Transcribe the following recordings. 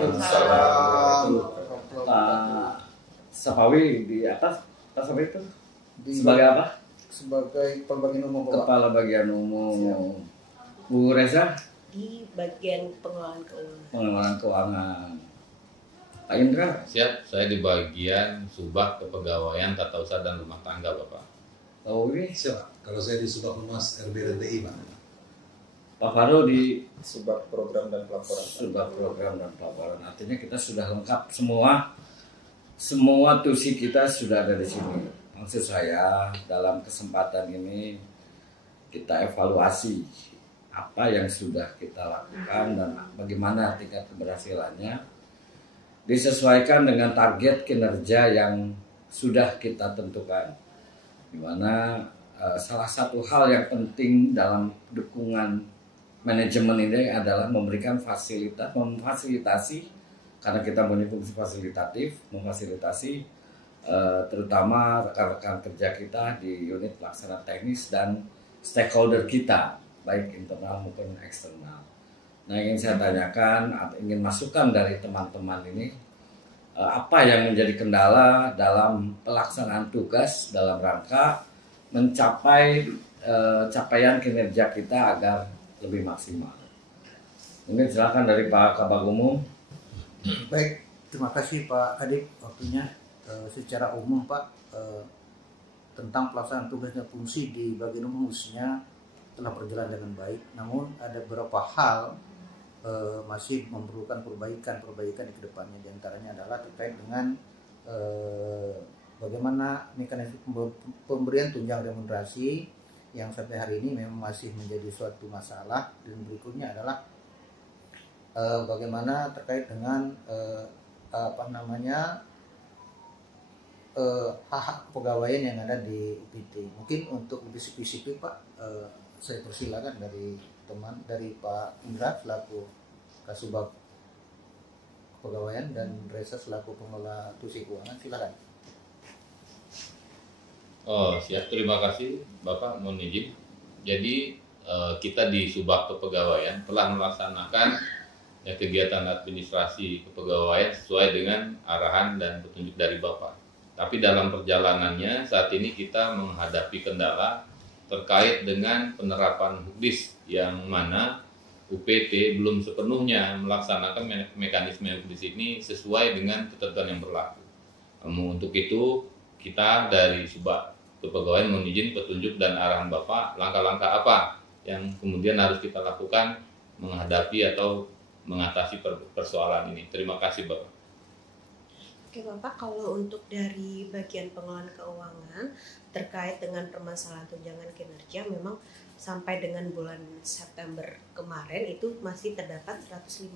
Waalaikumsalam. Pak Safawi di atas, Pak Safawi itu sebagai apa? Sebagai pembagian umum, Pak. Kepala bagian umum. Bu Reza di bagian pengelolaan keuangan. Pengelolaan keuangan. Pak Indra? Siap, saya di bagian Subak Kepegawaian Tata Usaha dan Rumah Tangga, Bapak. Pak Uwi? Siap, kalau saya di Subak Humas RB dan TI, Pak. Pak Faro di Subak Program dan Pelaporan. Subak Program dan Pelaporan. Artinya kita sudah lengkap semua tusi kita sudah ada di sini. Maksud saya dalam kesempatan ini kita evaluasi apa yang sudah kita lakukan dan bagaimana tingkat keberhasilannya disesuaikan dengan target kinerja yang sudah kita tentukan. Di mana salah satu hal yang penting dalam dukungan manajemen ini adalah memberikan memfasilitasi karena kita punya fungsi fasilitatif, memfasilitasi terutama rekan-rekan kerja kita di unit pelaksana teknis dan stakeholder kita baik internal maupun eksternal. Nah, ingin saya tanyakan, ingin masukan dari teman-teman ini, apa yang menjadi kendala dalam pelaksanaan tugas dalam rangka mencapai capaian kinerja kita agar lebih maksimal. Mungkin silakan dari Pak Kabag Umum. Baik, terima kasih Pak Adik waktunya. Secara umum Pak, tentang pelaksanaan tugas dan fungsi di bagian umum khususnya telah berjalan dengan baik. Namun ada beberapa hal masih memerlukan perbaikan di kedepannya. Di antaranya adalah terkait dengan bagaimana mekanisme pemberian tunjangan remunerasi yang sampai hari ini memang masih menjadi suatu masalah. Dan berikutnya adalah bagaimana terkait dengan hak kepegawaian yang ada di UPT. Mungkin untuk lebih spesifik Pak, saya persilakan dari Pak Indra selaku Kasubag Kepegawaian dan Reza selaku pengelola tusi keuangan, silakan. Oh siap, terima kasih Bapak, mohon izin. Jadi kita di Subak Kepegawaian telah melaksanakan kegiatan administrasi kepegawaian sesuai dengan arahan dan petunjuk dari Bapak. Tapi dalam perjalanannya saat ini kita menghadapi kendala terkait dengan penerapan Hukdis yang mana UPT belum sepenuhnya melaksanakan mekanisme Hukdis ini sesuai dengan ketentuan yang berlaku. Untuk itu kita dari Subak Kepegawaian mohon izin petunjuk dan arahan Bapak langkah-langkah apa yang kemudian harus kita lakukan menghadapi atau mengatasi persoalan ini. Terima kasih Bapak. Oke Bapak, kalau untuk dari bagian pengelolaan keuangan terkait dengan permasalahan tunjangan kinerja, memang sampai dengan bulan September kemarin itu masih terdapat 155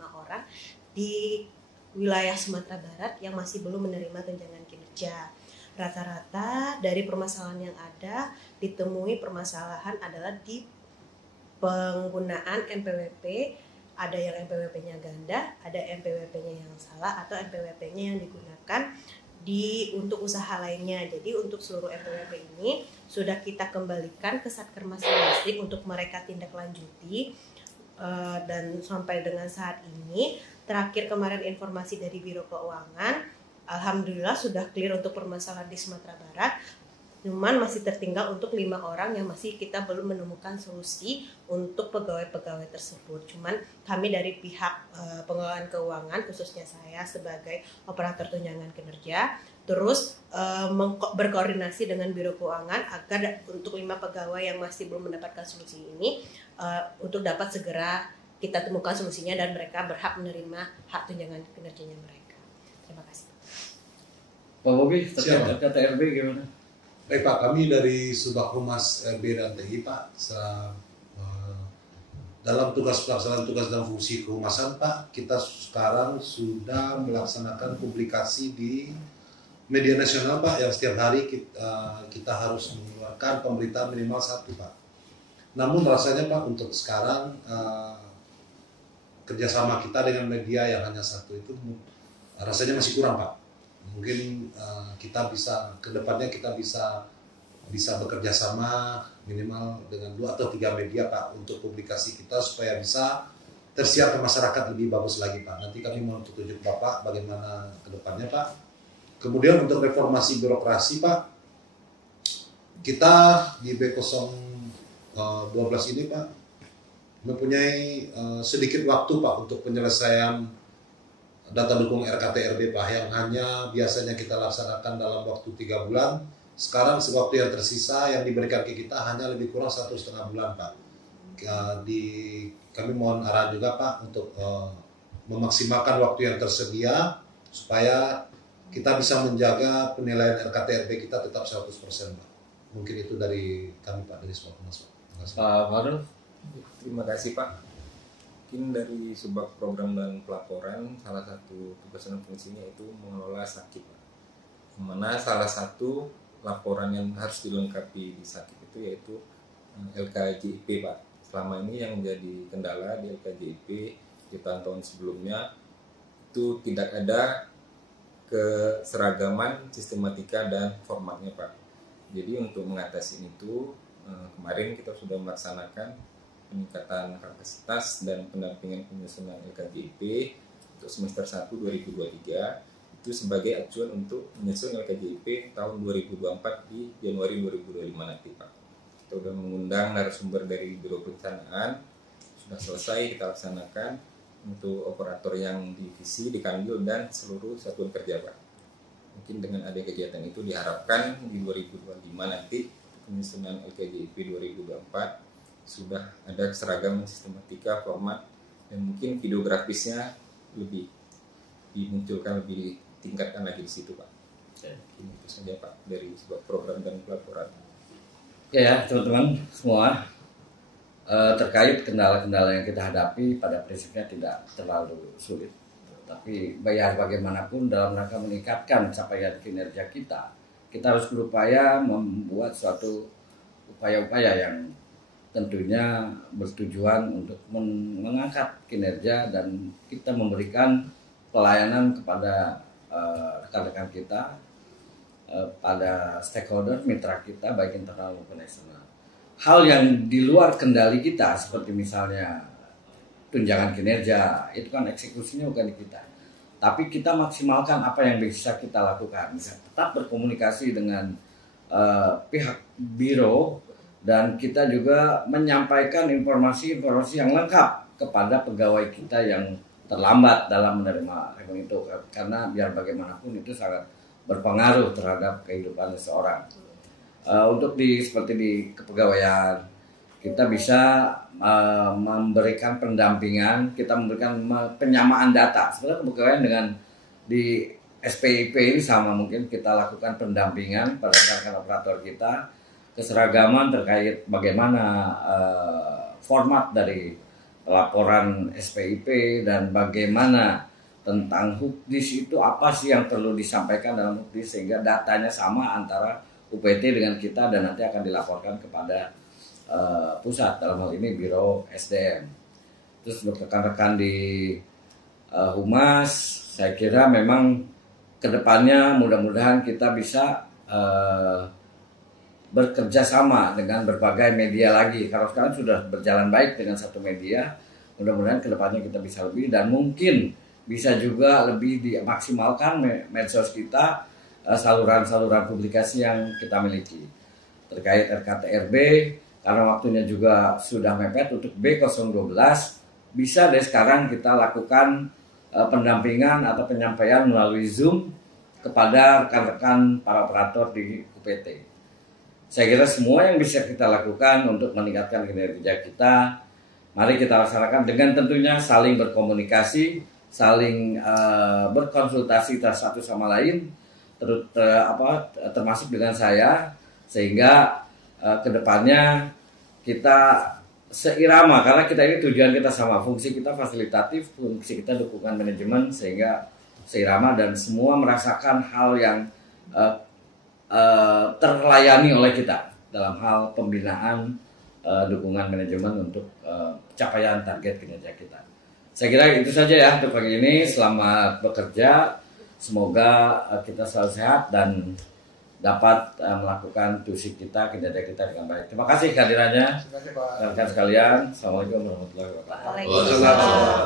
orang di wilayah Sumatera Barat yang masih belum menerima tunjangan kinerja. Rata-rata dari permasalahan yang ada ditemui permasalahan adalah di penggunaan NPWP. Ada yang NPWP-nya ganda, ada NPWP-nya yang salah, atau NPWP-nya yang digunakan untuk usaha lainnya. Jadi untuk seluruh NPWP ini sudah kita kembalikan ke Satker masing-masing untuk mereka tindak lanjuti. Dan sampai dengan saat ini, terakhir kemarin informasi dari Biro Keuangan, alhamdulillah sudah clear untuk permasalahan di Sumatera Barat. Cuman masih tertinggal untuk 5 orang yang masih kita belum menemukan solusi untuk pegawai-pegawai tersebut. Cuman kami dari pihak pengelolaan keuangan, khususnya saya sebagai operator tunjangan kinerja, terus berkoordinasi dengan Biro Keuangan agar untuk 5 pegawai yang masih belum mendapatkan solusi ini untuk dapat segera kita temukan solusinya dan mereka berhak menerima hak tunjangan kinerjanya mereka. Terima kasih. Pak Bobi, terkait KTRB gimana? Baik Pak, kami dari Subak Humas RB dan TI Pak, dalam tugas pelaksanaan tugas dan fungsi kehumasan Pak, kita sekarang sudah melaksanakan publikasi di media nasional Pak, yang setiap hari kita harus mengeluarkan pemberitaan minimal 1 Pak. Namun rasanya Pak untuk sekarang kerjasama kita dengan media yang hanya 1 itu rasanya masih kurang Pak. Mungkin kita bisa kedepannya kita bisa bekerja sama minimal dengan 2 atau 3 media Pak untuk publikasi kita supaya bisa tersiar ke masyarakat lebih bagus lagi Pak. Nanti kami mau tunjuk Bapak bagaimana ke depannya Pak. Kemudian untuk reformasi birokrasi Pak, kita di B012 ini Pak mempunyai sedikit waktu Pak untuk penyelesaian data dukung RKTRB Pak, yang hanya biasanya kita laksanakan dalam waktu 3 bulan. Sekarang waktu yang tersisa yang diberikan ke kita hanya lebih kurang 1,5 bulan Pak. Kami mohon arahan juga Pak untuk memaksimalkan waktu yang tersedia supaya kita bisa menjaga penilaian RKTRB kita tetap 100% Pak. Mungkin itu dari kami Pak, dari Subaknas Pak. Pak Farul. Terima kasih Pak. Mungkin dari Subak Program dan Pelaporan, salah satu tugas dan fungsinya itu mengelola sakit Pak. Mana salah satu laporan yang harus dilengkapi di sakit itu yaitu LKJIP Pak. Selama ini yang menjadi kendala di LKJIP di tahun-tahun sebelumnya itu tidak ada keseragaman sistematika dan formatnya Pak. Jadi untuk mengatasi itu kemarin kita sudah melaksanakan peningkatan kapasitas dan pendampingan penyusunan LKJIP untuk semester 1 2023 itu sebagai acuan untuk menyusun LKJIP tahun 2024 di Januari 2025 nanti Pak. Kita sudah mengundang narasumber dari Biro Perencanaan, sudah selesai kita laksanakan untuk operator yang divisi, di Kanwil dan seluruh satuan kerja Pak. Mungkin dengan ada kegiatan itu diharapkan di 2025 nanti penyusunan LKJIP 2024 sudah ada keseragaman sistematika, format, dan mungkin videografisnya lebih dimunculkan, lebih ditingkatkan lagi di situ Pak. Ini itu saja Pak dari sebuah program dan pelaporan. Oke ya teman-teman semua, terkait kendala-kendala yang kita hadapi pada prinsipnya tidak terlalu sulit. Tapi biar bagaimanapun dalam rangka meningkatkan capaian kinerja kita harus berupaya membuat suatu upaya-upaya yang tentunya bertujuan untuk mengangkat kinerja dan kita memberikan pelayanan kepada rekan-rekan kita, pada stakeholder mitra kita baik internal maupun eksternal. Hal yang di luar kendali kita seperti misalnya tunjangan kinerja itu kan eksekusinya bukan di kita, tapi kita maksimalkan apa yang bisa kita lakukan. Bisa tetap berkomunikasi dengan pihak biro dan kita juga menyampaikan informasi-informasi yang lengkap kepada pegawai kita yang terlambat dalam menerima rekening itu, karena biar bagaimanapun itu sangat berpengaruh terhadap kehidupan seseorang. Untuk seperti di kepegawaian kita bisa memberikan pendampingan, kita memberikan penyamaan data. Sebenarnya kepegawaian dengan di SPIP ini sama, mungkin kita lakukan pendampingan pada rekan operator kita, keseragaman terkait bagaimana format dari laporan SPIP dan bagaimana tentang Hukdis itu apa sih yang perlu disampaikan dalam Hukdis sehingga datanya sama antara UPT dengan kita dan nanti akan dilaporkan kepada pusat, dalam hal ini Biro SDM. Terus untuk rekan-rekan di Humas, saya kira memang kedepannya mudah-mudahan kita bisa bekerja sama dengan berbagai media lagi. Kalau sekarang sudah berjalan baik dengan satu media, mudah-mudahan kedepannya kita bisa lebih dan mungkin bisa juga lebih dimaksimalkan medsos kita, saluran-saluran publikasi yang kita miliki terkait RKTRB, karena waktunya juga sudah mepet. Untuk B012 bisa deh sekarang kita lakukan pendampingan atau penyampaian melalui Zoom kepada rekan-rekan para operator di UPT. Saya kira semua yang bisa kita lakukan untuk meningkatkan kinerja kita, mari kita laksanakan dengan tentunya saling berkomunikasi, saling berkonsultasi satu sama lain, termasuk dengan saya, sehingga kedepannya kita seirama, karena kita ini tujuan kita sama, fungsi kita fasilitatif, fungsi kita dukungan manajemen, sehingga seirama dan semua merasakan hal yang terlayani oleh kita dalam hal pembinaan dukungan manajemen untuk capaian target kinerja kita. Saya kira itu saja ya untuk pagi ini. Selamat bekerja, semoga kita selalu sehat dan dapat melakukan tusi kita, kinerja kita dengan baik. Terima kasih kehadirannya. Terima kasih Pak. Rekan sekalian, assalamualaikum warahmatullahi wabarakatuh. Waalaikumsalam.